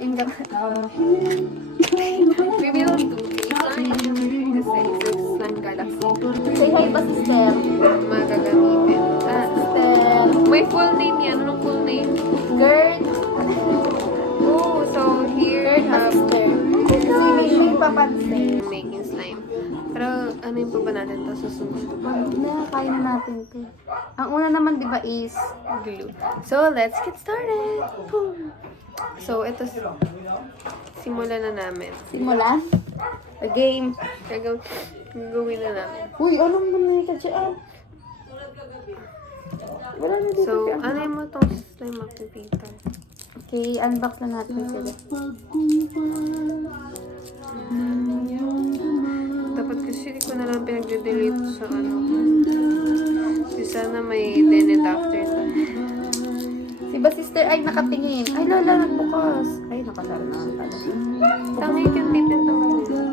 yung Maybe I'll do slime. Kasi it's slime galaxy. Say hi ba, sister? Mga gagamitin. Sister. May full name yan. Anong full name? Gerd. Oh, so here Gerd we ba, have sister? Kasi may siya yung papansin. making slime. Pero ano yung pa ba natin ito susunod? Na, kaya na natin to. Ang una naman, di ba, is Glue. So, let's get started. Boom. So, ito simulan na namin. simulan. A game. Gagawin na namin. Uy, anong muna ito dyan? Wala na dito. So, ano mo itong slime activator? Okay, unbox na natin sila. Dapat kasi ko na lang pinag-delete sa ano. Kasi sana may then and after tayo. Si ba sister ay nakatingin. Ay, lala, nagbukas. Ay, nakasara na ang pala. Tangay yung titin naman yun.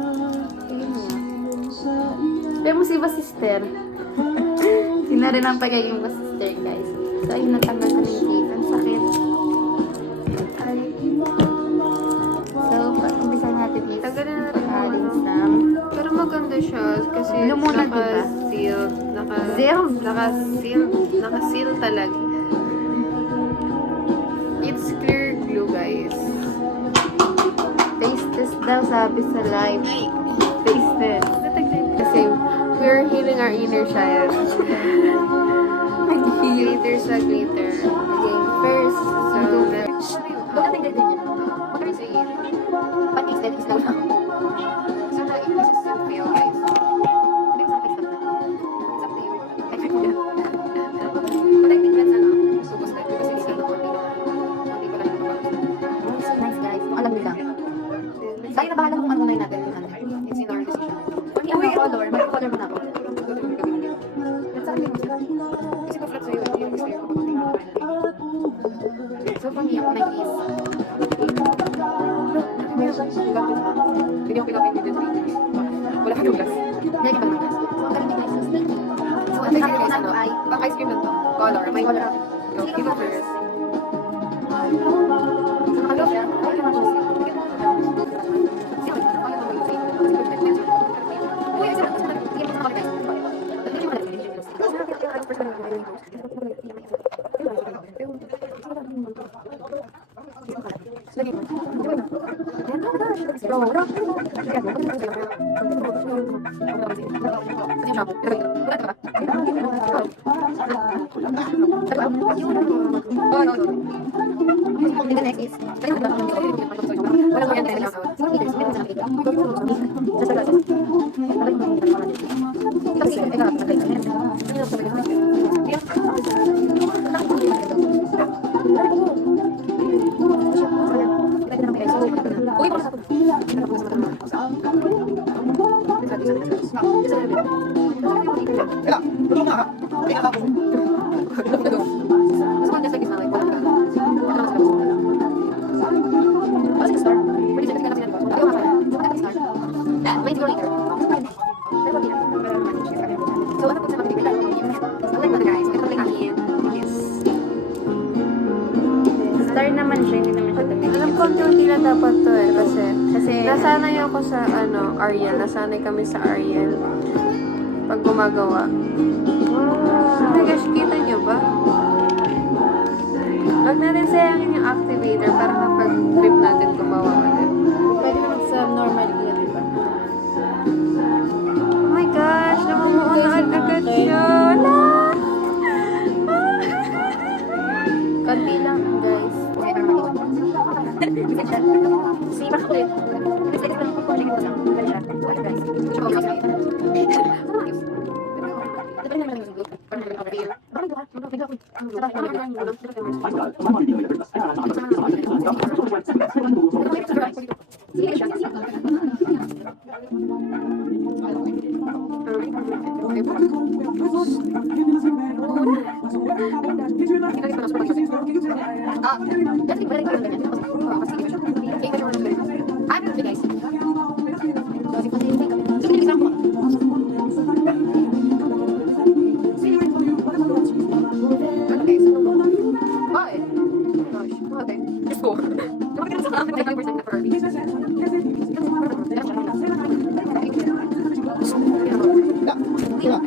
Tingin mo nga. Pero mo si ba sister? Sina rin ang tagay yung ba sister, guys. So, ayun, natanggal ka na yung cake. Ang sakit. Ay. So, umpisa natin is Tagal na natin adding naman. some. Pero maganda siya kasi Ano muna, diba? naka-seal. Sealed? Naka-seal talaga. It's clear glue, guys. Taste test daw, sabi sa live. Taste test. Kasi we're healing our inner child. Glitter sa glitter. Okay, first. So, Huwag natin ganyan yan. Huwag natin sige. Pag-taste test is daw lang. so na this is so feel, guys. Hindi ko sa taste test na. It's up to you. Ay, ay, ay. But I think that's ano, focus na kasi it's ano, konti ko lang napapagod. Oh, so nice, guys. Kung alam nyo lang. Tayo na bahala kung ano na natin. It's in our decision. Pati ano, color. Mag-color mo na ako. Let's sabi mo. Kasi pa-flat sa'yo, yung gusto yung So, for me, ako nag-is. Hindi ako pinapin yung dito. Wala ka yung glass. Hindi ko ba So, ang galing ni guys is sticky. So, ang Sige, sabi ko guys, na ano? ito ay Pang ice cream lang to. Color. May color. Go, give it first. So, nakagaw siya. Ay, naman siya siya. Uy, isa. Sige, isa na guys. Hindi mo na. The next is Star naman siya, hindi naman siya tumigil. Alam ko, unti lang dapat to eh. Kasi Nasanay ako sa, Ariel. Nasanay kami sa Ariel. Pag gumagawa. Oh my gosh, kita nyo ba? Huwag natin sayangin yung activator para kapag trip natin gumawa ulit. pwede naman sa normal yun, di ba? Oh my gosh, namumuo na agad siya. Wala! Konti lang, guys. Si Makulit. Kasi ito lang po ulit ko lang. Ganyan siya. Okay, guys. Depende naman yung group. Bakit ba? Bakit? Gosh, bakit? Diyos ko. Bakit ka nasa amin? Sticky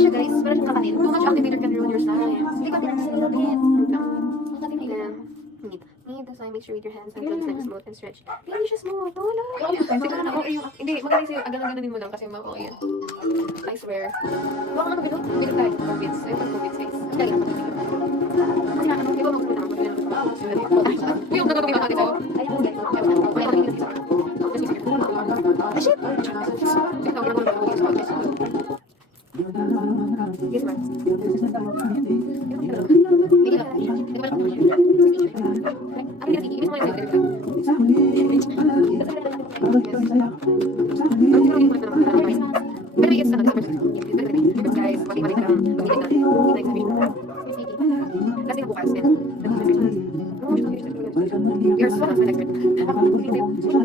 siya guys, pero siyang kakanin. Too much activator can ruin your slime. Stick on it, still a bit. Need the slime, make sure with your hands until the slime is smooth and stretch. Hindi siya smooth, wala. Siguro na okay yung, hindi, maganda yung agad-agadanin mo lang kasi okay yan. I swear. Baka ano bilog? Bilog tayo. Covid-s. Ayun ang Covid-s guys. Dali lang. Kasi nga, di ba magpunta ako? Uy, yung nagagawin ka agad sa'yo. Ayun guys. Wala yung nagagawin sa'yo. Ah, shit! Ikaw, ginagawa mo yung podcast. Yes, ma'am. You're so much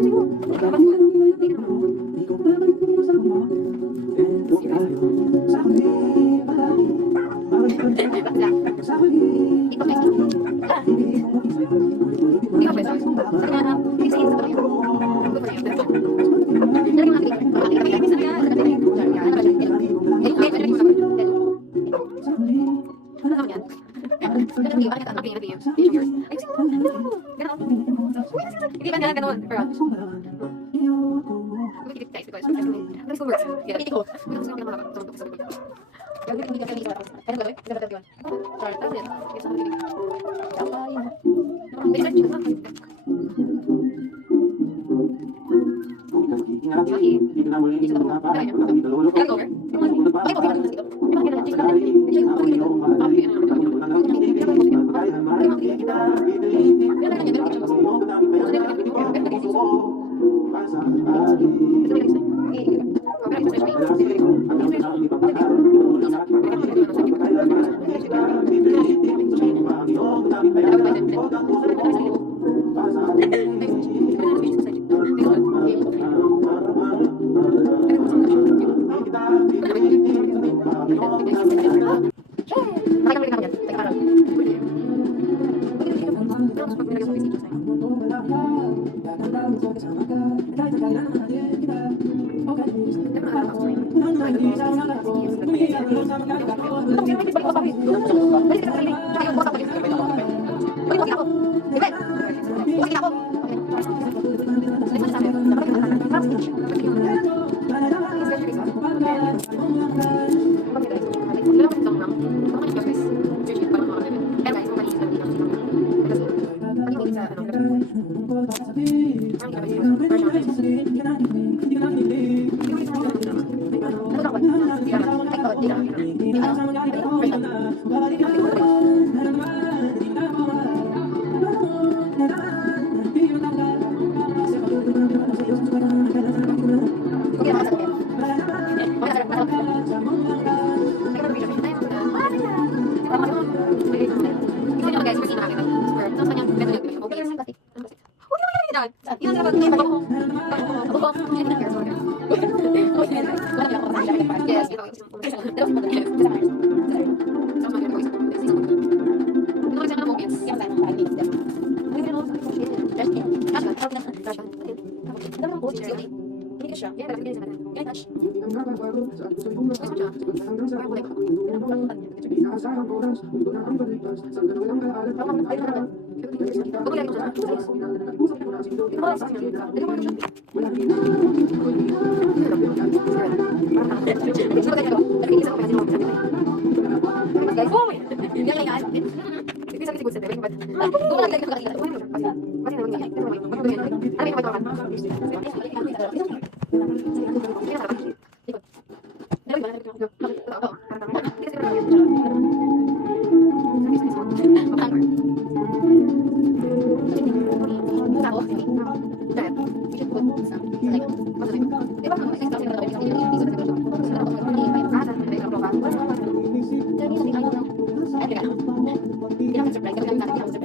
an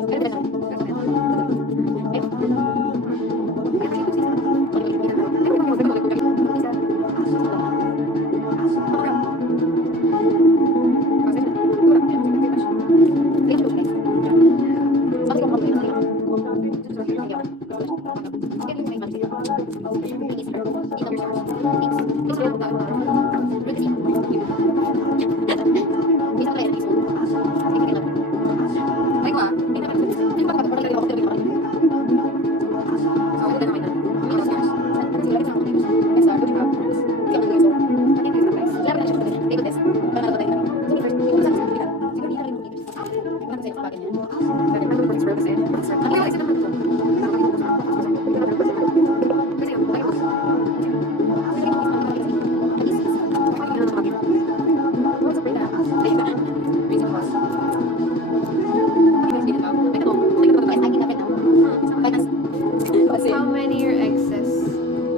How many your exes?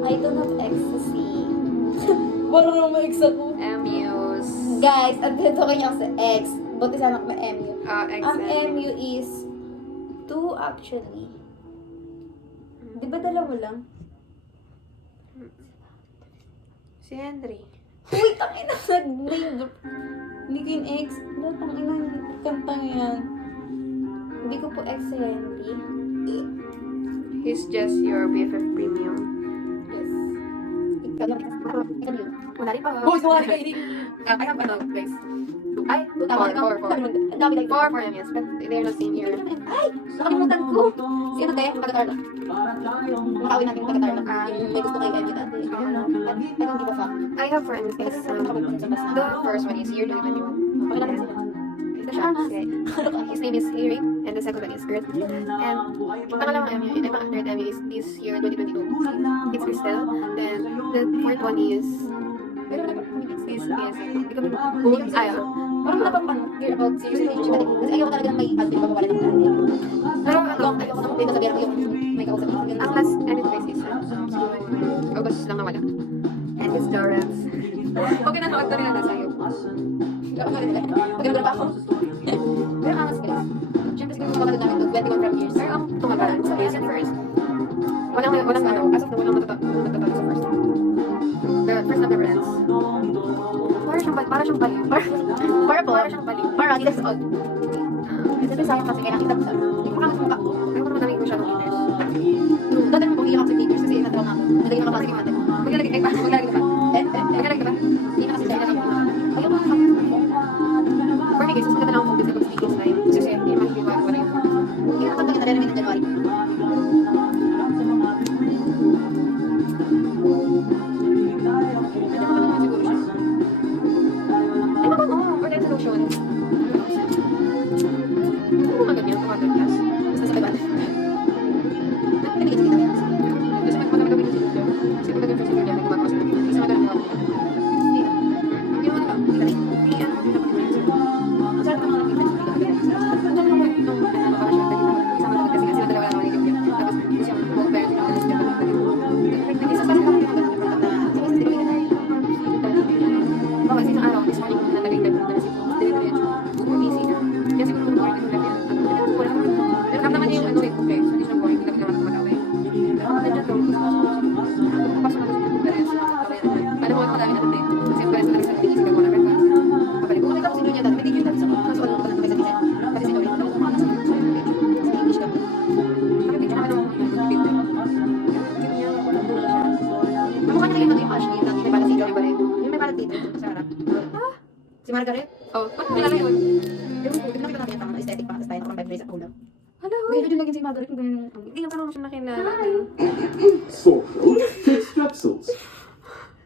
I don't have ecstasy. Parang naman ma-ex ako. MUs. Guys, at dito kanya ako sa ex. Buti sana ako may MU. Ex. Ang MU is 2 actually. Di ba dalawa lang? Si Henry. Uy, tangina, nag-name. Hindi ko yung ex. Tangina, kantang yan. Hindi ko po ex si Henry. He's just your BFF premium. Yes. Ikaw yun. Wala rin pa. Hoy, wala ka, hindi. I have guys. Ay, Tama, ikaw. Ang dami like 4 MUs, but they're not same year. Ay, nakalimutan ko. Sino kaya? Taga-Tarlac. Makawin natin yung taga-Tarlac. Yung may gusto kayo MU dati. I don't give a fuck. I have 4 MUs, guys. The first one is year 2021. Pakilala mo sila. It's the shot guy. His name is Harry, and the second one is Kurt. And yung pangalawang MU, and yung third MU is this year 2022. It's Crystal. Then the fourth one is is hindi kami ayaw. Parang wala pang hear about serious relationship natin. Kasi ayoko talaga ng may husband pa mawala ng dati. Pero ayoko nang dito sabihin ko yung may kausap ko. Ang last anniversary is August lang nawala. And his Dorans. Okay na nakagta rin na sa'yo. Maganda pa ako. Pero angas guys. Siyempre siguro kapatid namin doon, 21 from years. Pero ang tumagalan sa season first. Walang ano, as of now, walang matatalo sa first. The first number ends. Para siyang baliw. Purple. Para siyang baliw. Para, hindi that's all. Siyempre sayang kasi kaya nakita ko sa. Yung pangalas mo ba? Ayaw ko naman namin masyadong leaders. Dati mo pumiyak ako sa teachers kasi natraw na ako. Nalagay mga klase ko natin. Maglalagay ka ba? Maglalagay ka ba? Maglalagay ka ba? Hindi na kasi sila na yung ayoko na. For me guys, mas maganda lang ang focus sa pag-speaking time. Kasi hindi mahihiwa wala yun. Hindi na pagdating na rin namin ng January. Ano ba naman siguro siya? Ay, mabango! Or dahil sa lotion. Ano mga ganyan? Tumagal class. Basta sa kaban. Pinigil sa kita. Kasi magpagkakita kami ng siguro. Kasi pagkakita ng siguro dyan, gumagawa sila. Kasi magaling ako. Hindi na. Hindi naman lang. Hindi ano, hindi naman lang. Ang sarap ng mga nagkita. Ano naman yung ano ba siya? Isama naman kasi sila dalawa naman yung ganyan. Tapos siya mag-bear siya ng siya pag Isa pa rin kami yung maganda na sige, sige, sige. Baka isang araw, this morning, nalagay na si Diretso. Busy na. Kaya siguro kung boring na lang. Pero naman niya yung ano eh, okay. So, hindi siya boring. Hindi naman kumagawin. Nandiyan to. Pasok na sa Diretso. Alam mo, marami na natin. Kasi pwede sa Diretso, hindi siya wala. Pero kapalik. Kung nakita ko si Julia dati, may teacher dati sa mga. Kaso alam ko pa lang kami sa design. Kasi si Julia, alam ko mga nasa English kami. kami picture namin ng picture. Kamukha niya kayo yung Ashley, yung may balat si Joey Barreto. Yung may balat dito, sa harap. Si Margaret. Oh, kilala yun. Yung nakita natin yung tama aesthetic pa, tapos tayo nakakompare grades sa ulo. Hala, Ngayon, yun lagyan si Margaret kung ganyan. hindi nga parang siya nakilala. Sorghum fits strepsils.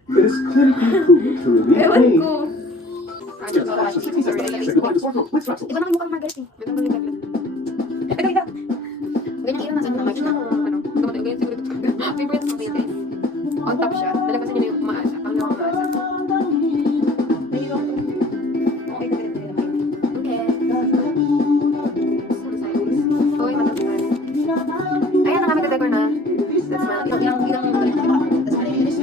It is clinically proven to relieve Ewan pain. ko. Just after 60 seconds, check the body sorghum with strepsils. Iba naman yung mukhang Margaret eh. May tanong yung Ganyan ilaw nasa mga March na. ano, dumating ganyan siguro ito. Favorite song ko yun guys. On top siya. Talaga sa niya yung umaasa. Pang naman umaasa. Okay, ka din naman. Okay. Hoy, matapos. Ayan, nakamit na na. That's na. Ilang tapos pala yung English.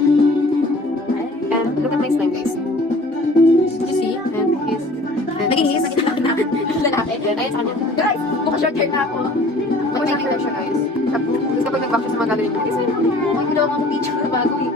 And look at my slime guys. You see? And his... Naging his. Lalaki. Ayun sa kanya. Guys, buka short hair na ako. Mag-make siya guys. Tapos kapag nag-back siya sa mga gano'n. Kasi Ay, ginawa nga ako picture bago eh.